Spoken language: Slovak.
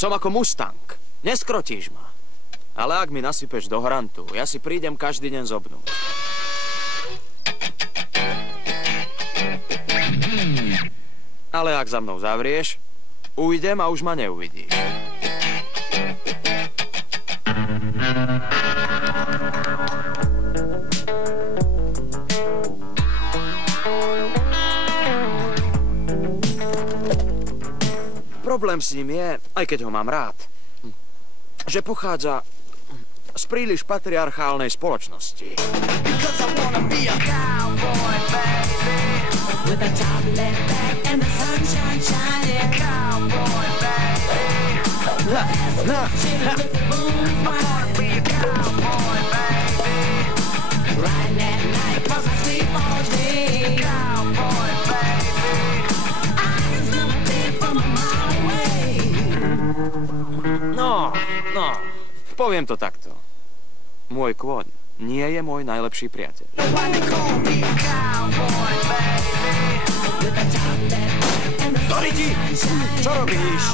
Som ako Mustang. Neskrotíš ma. Ale ak mi nasypeš do hrantu, ja si prídem každý deň zobnúť. Ale ak za mnou zavrieš, ujdem a už ma neuvidíš. Problém s ním je, aj keď ho mám rád, že pochádza z príliš patriarchálnej spoločnosti. No, poviem to takto. Môj kôň nie je môj najlepší priateľ. Doriti, čo robíš?